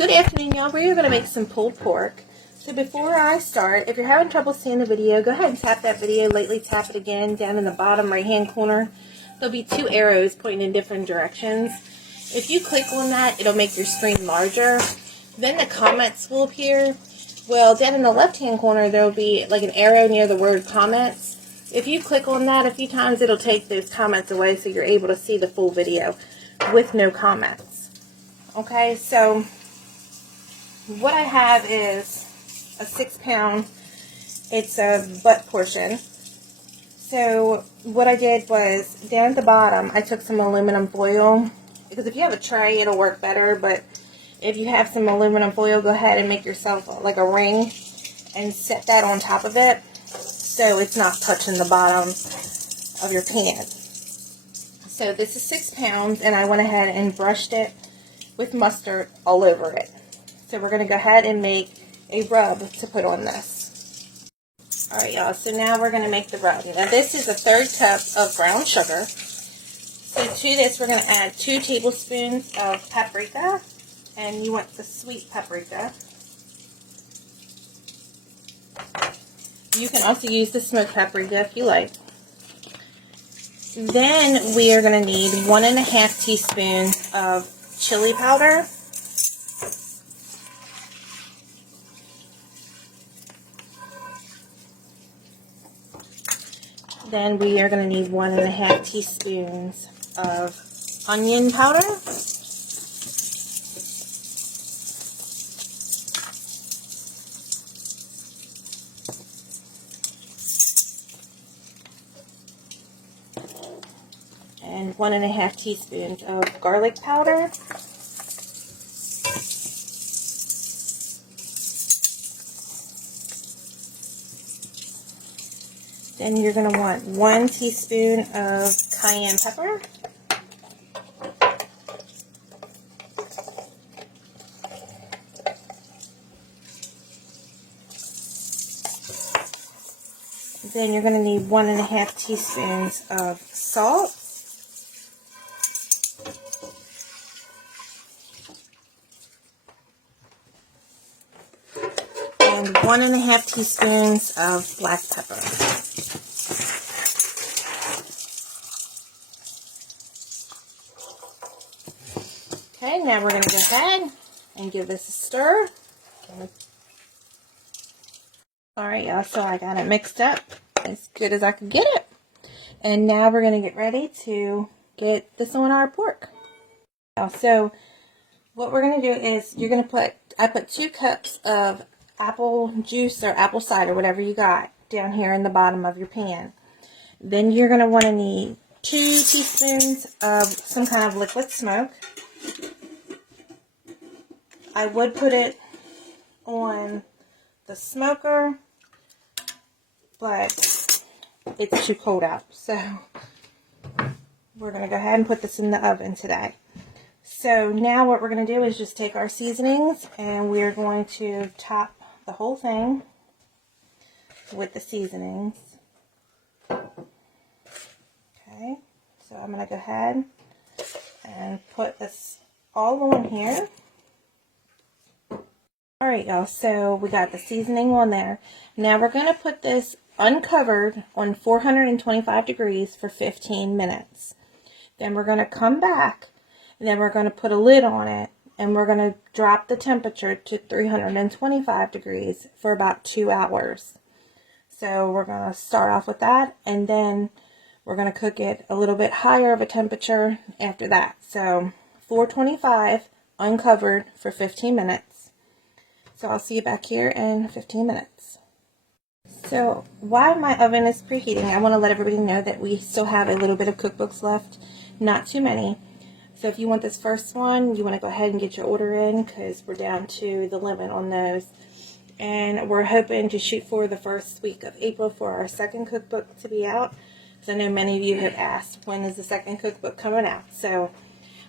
Good afternoon, y'all. We're going to make some pulled pork. So before I start, if you're having trouble seeing the video, go ahead and tap that video, lightly tap it again down in the bottom right hand corner. There'll be two arrows pointing in different directions. If you click on that, it'll make your screen larger. Then the comments will appear. Well, down in the left hand corner, there'll be like an arrow near the word comments. If you click on that a few times, it'll take those comments away so you're able to see the full video with no comments. Okay, so what I have is a 6-pound, it's a butt portion. So what I did was, down at the bottom, I took some aluminum foil, because if you have a tray, it'll work better, but if you have some aluminum foil, go ahead and make yourself like a ring and set that on top of it so it's not touching the bottom of your pan. So this is 6 pounds, and I went ahead and brushed it with mustard all over it. So we're going to go ahead and make a rub to put on this. Alright, y'all, so now we're going to make the rub. Now this is a 1/3 cup of brown sugar. So to this we're going to add 2 tablespoons of paprika, and you want the sweet paprika. You can also use the smoked paprika if you like. Then we are going to need 1½ teaspoons of chili powder. Then we are going to need 1½ teaspoons of onion powder. And 1½ teaspoons of garlic powder. Then you're going to want 1 teaspoon of cayenne pepper. Then you're going to need 1½ teaspoons of salt. And 1½ teaspoons of black pepper. Okay, now we're going to go ahead and give this a stir. Alright, y'all, so I got it mixed up as good as I could get it. And now we're going to get ready to get this on our pork. So what we're going to do is you're going to I put 2 cups of apple juice or apple cider, whatever you got, down here in the bottom of your pan. Then you're going to want to need 2 teaspoons of some kind of liquid smoke. I would put it on the smoker, but it's too cold out, so we're going to go ahead and put this in the oven today. So now what we're going to do is just take our seasonings, and we're going to top the whole thing with the seasonings. Okay, so I'm going to go ahead and put this all on here. Alright, y'all, so we got the seasoning on there. Now we're going to put this uncovered on 425 degrees for 15 minutes. Then we're going to come back, and then we're going to put a lid on it, and we're going to drop the temperature to 325 degrees for about 2 hours. So we're going to start off with that, and then we're going to cook it a little bit higher of a temperature after that. So 425 uncovered for 15 minutes. So I'll see you back here in 15 minutes. So while my oven is preheating, I want to let everybody know that we still have a little bit of cookbooks left. Not too many. So if you want this first one, you want to go ahead and get your order in, because we're down to the limit on those. And we're hoping to shoot for the first week of April for our second cookbook to be out. So I know many of you have asked, when is the second cookbook coming out? So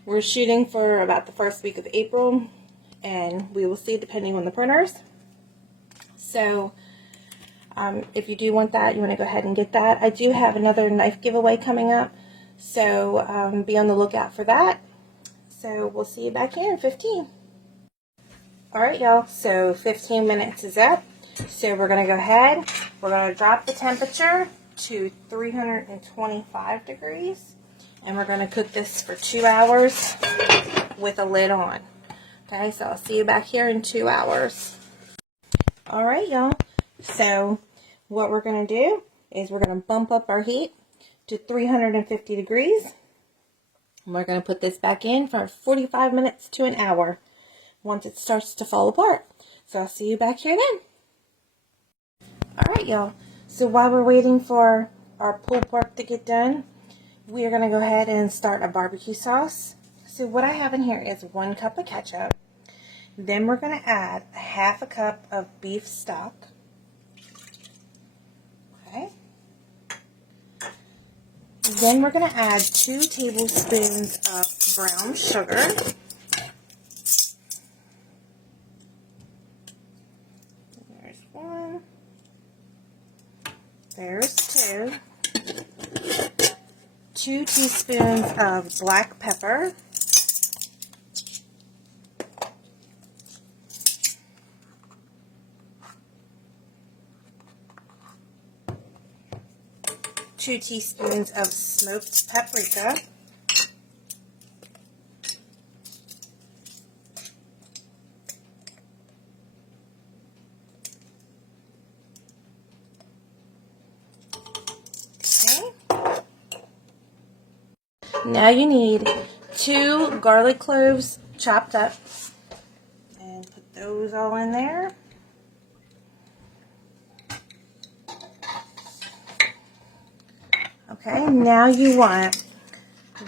we're shooting for about the first week of April, and we will see depending on the printers. So if you do want that, you want to go ahead and get that. I do have another knife giveaway coming up, so be on the lookout for that. So we'll see you back here in 15. Alright, y'all, so 15 minutes is up. So we're going to go ahead, we're going to drop the temperature to 325 degrees. And we're going to cook this for 2 hours with a lid on. Okay, so I'll see you back here in 2 hours. Alright, y'all, so what we're going to do is we're going to bump up our heat to 350 degrees. And we're going to put this back in for 45 minutes to an hour once it starts to fall apart. So I'll see you back here then. Alright, y'all, so while we're waiting for our pulled pork to get done, we are going to go ahead and start a barbecue sauce. So what I have in here is 1 cup of ketchup. Then we're going to add a half a cup of beef stock. Okay. Then we're going to add 2 tablespoons of brown sugar. There's 1. There's 2. 2 teaspoons of black pepper. 2 teaspoons of smoked paprika. Okay. Now you need 2 garlic cloves chopped up, and put those all in there. Okay, now you want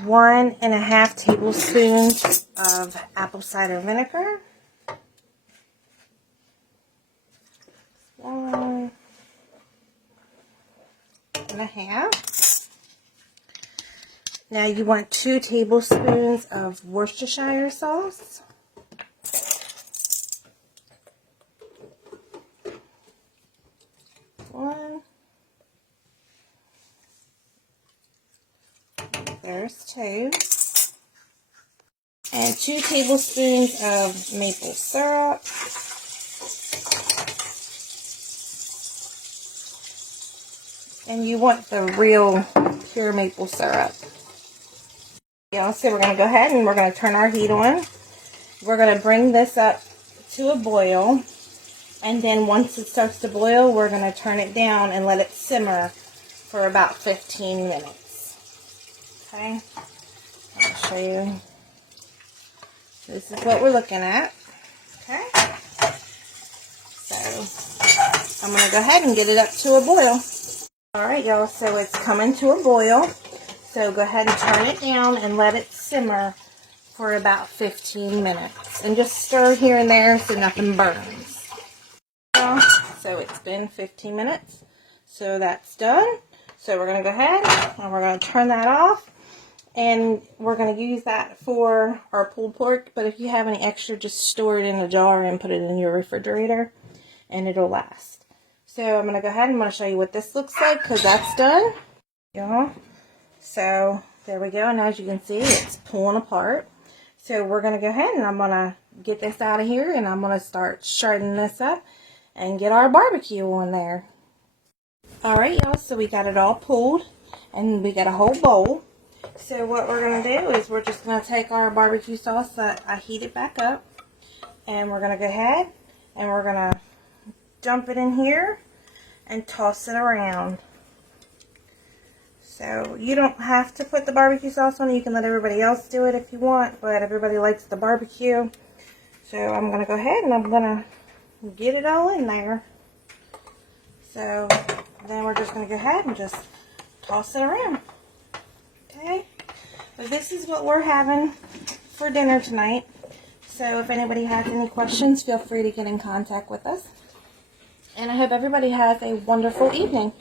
1.5 tablespoons of apple cider vinegar. 1.5. Now you want 2 tablespoons of Worcestershire sauce. 1. There's 2. And 2 tablespoons of maple syrup. And you want the real pure maple syrup. Yeah, so we're going to go ahead and we're going to turn our heat on. We're going to bring this up to a boil. And then once it starts to boil, we're going to turn it down and let it simmer for about 15 minutes. Okay, I'll show you. This is what we're looking at. Okay, so I'm going to go ahead and get it up to a boil. Alright, y'all, so it's coming to a boil. So go ahead and turn it down and let it simmer for about 15 minutes. And just stir here and there so nothing burns. So it's been 15 minutes. So that's done. So we're going to go ahead and we're going to turn that off. And we're going to use that for our pulled pork. But if you have any extra, just store it in a jar and put it in your refrigerator. And it'll last. So I'm going to go ahead and I'm going to show you what this looks like. Because that's done. Y'all. So there we go. And as you can see, it's pulling apart. So we're going to go ahead and I'm going to get this out of here. And I'm going to start shredding this up. And get our barbecue on there. Alright, y'all. So we got it all pulled. And we got a whole bowl. So what we're going to do is we're just going to take our barbecue sauce that I heated back up. And we're going to go ahead and we're going to dump it in here and toss it around. So you don't have to put the barbecue sauce on it. You can let everybody else do it if you want. But everybody likes the barbecue. So I'm going to go ahead and I'm going to get it all in there. So then we're just going to go ahead and just toss it around. Okay, but this is what we're having for dinner tonight. So if anybody has any questions, feel free to get in contact with us. And I hope everybody has a wonderful evening.